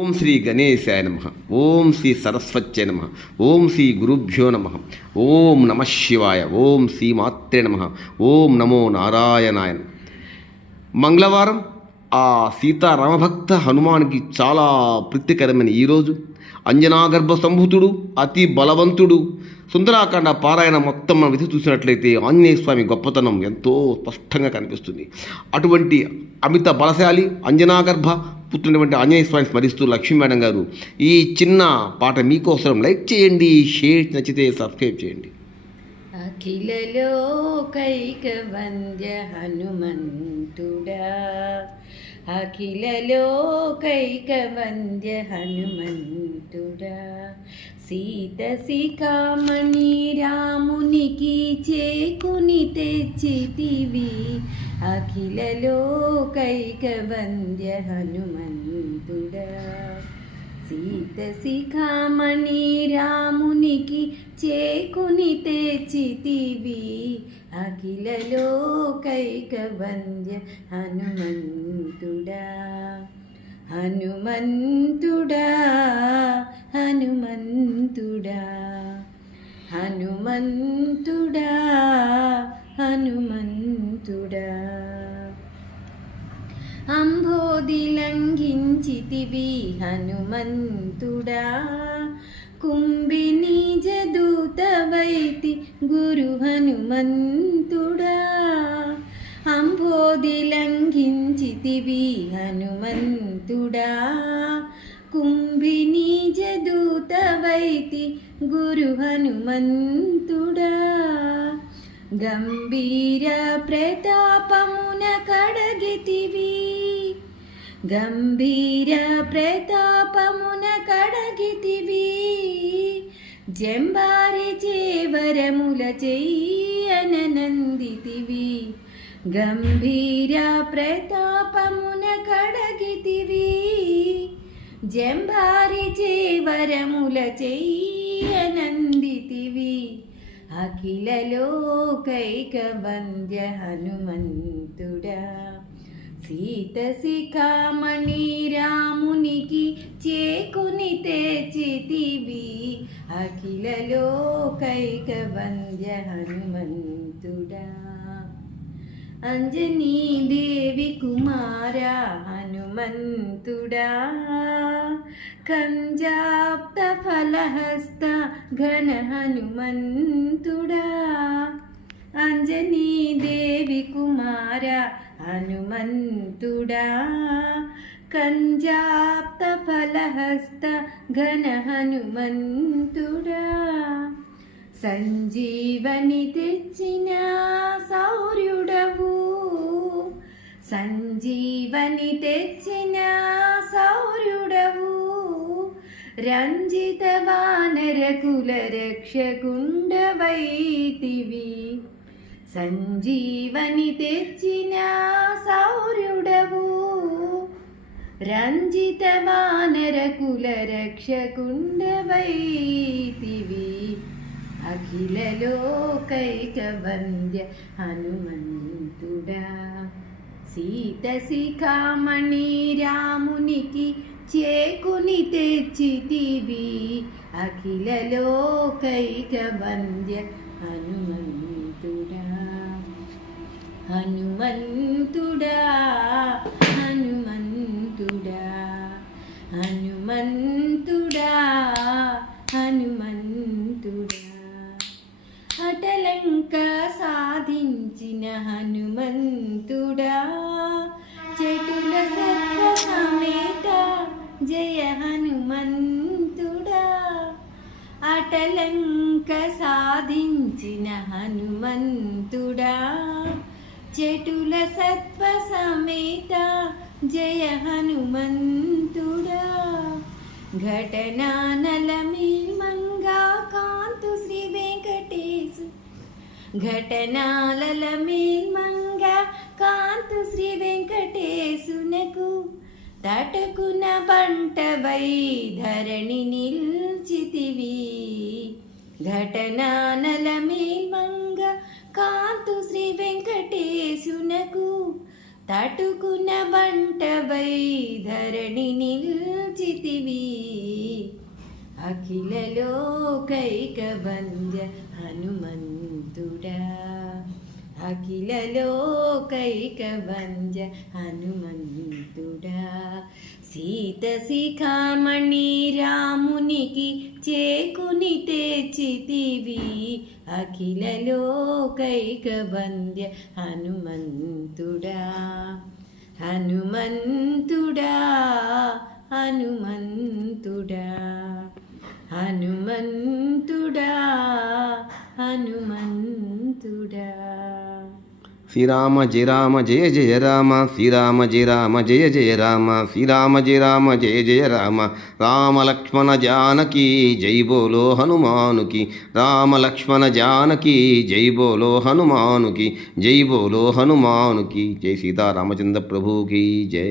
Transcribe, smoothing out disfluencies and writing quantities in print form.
ఓం శ్రీ గణేశాయ నమ. ఓం శ్రీ సరస్వత్యై నమ. ఓం శ్రీ గురుభ్యో నమ. ఓం నమ శివాయ. ఓం శ్రీ మాత్రే నమ. ఓం నమో నారాయణాయ. మంగళవారం ఆ సీతారామభక్త హనుమానికి చాలా ప్రీతికరమైన ఈరోజు అంజనాగర్భ సంభూతుడు, అతి బలవంతుడు. సుందరాకాండ పారాయణ మొత్తం మనం విధి చూసినట్లయితే ఆంజనేయ స్వామి గొప్పతనం ఎంతో స్పష్టంగా కనిపిస్తుంది. అటువంటి అమిత బలశాలి అంజనాగర్భ పుట్టినటువంటి ఆంజనేయ స్వామిని స్మరిస్తూ లక్ష్మీ మేడం గారు ఈ చిన్న పాట మీకోసం లైక్ చేయండి, షేర్ నచ్చితే సబ్స్క్రైబ్ చేయండి. అఖిలలోకైక వంద్య హనుమంతుడా, అఖిలలోకైక వంద్య హనుమంతుడా, సీత శిఖామణి రామునికి చేకుని తెచ్చితివి, అఖిలలోకైక వంద్య హనుమంతుడా, సీత శిఖామణి రామునికి చేకుని తెచ్చితివి, అఖిలలోకైక వంద్య హనుమంతుడా, హనుమంతుడా, హనుమంతుడా, హనుమంతుడా, హనుమంతుడా, అంబోధి లంఘించితివి హనుమంతుడా, కుంభిని జదూతవైతి గురు హనుమంతుడా, అంబోధి లంఘించితివి హనుమంతుడా, కుంభిని జదూతవైతి గురు హనుమంతుడా, గంభీర ప్రతాపమున కడగితివి, గంభీర ప్రతాపమున కడగితివి, జంబారి చేవరముల చెయ్యనందితివి, గంభీర ప్రతాపమున కడగితివి, జంబారి చేవరముల చెయ్యనందితివి, అఖిలలోకైక వంద్య హనుమంతుడా, సీత శిఖామణి రామునికి చేకుని తెచ్చితివి, అఖిలలోకైక వంద్య హనుమంతుడా, అంజనీ దేవి కుమార హనుమంతుడా, కంజాప్త ఫలహస్త ఘన హనుమంతుడా, అంజనీ దేవి కుమార హనుమంతుడా, కంజాప్త ఫలహస్త ఘన హనుమంతుడా, సంజీవని తెచ్చిన శౌర్యుడవు, సంజీవని తెచ్చిన శౌర్యుడవు, రంజిత వానర కుల రక్షకుండవైతివి, సంజీవని తెచ్చిన శౌర్యుడవు, రంజిత వానర కుల రక్షకుండవైతివి, అఖిలలోకైక వంద్య హనుమంతుడా, సీత శిఖామణి రామునికి చేకుని తెచ్చితివి, అఖిలలోకైక వంద్య హనుమంతుడా, హనుమంతుడా, హనుమంతుడా, హనుమంతుడా, హనుమంతుడా, అటలంక సాధించిన హనుమంతుడా, చెటుల సత్వ సమేత జయ హనుమంతుడా, అటలంక సాధించిన హనుమంతుడా, చెటుల సత్వ సమేత జయ హనుమంతుడా, ఘటనానల మీల్మంగా కాంతు శ్రీ వెంకటేశు, ఘటనాల మీల్మంగా కాంతు శ్రీ వెంకటేశునకు, తటకున బంటవై ధరణి నిల్చితివి, ఘటనానల మీల్మంగా కాంతు శ్రీ వెంకటేశునకు, తటుకున బంటవై ధరణి నిల్చితివి అఖిల లోకైక వంద్య హనుమంతుడా అఖిల లోకైక వంద్య హనుమంతుడా సీత శిఖామణి రామునికి చేకుని తెచ్చితివి అఖిల లోకైక వంద్య హనుమంతుడా హనుమంతుడా హనుమంతుడా హనుమంతుడా హనుమంతుడా. శ్రీరామ జయ రామ జయ జయ రామ శ్రీరామ జయ రామ జయ జయ రామ శ్రీరామ జయ రామ జయ జయ రామ రామ లక్ష్మణ జానకి జై బోలో హనుమానుకి రామ లక్ష్మణ జానకి జై బోలో హనుమానుకి జై బోలో హనుమానుకి జై సీతారామచంద్ర ప్రభుకి జై.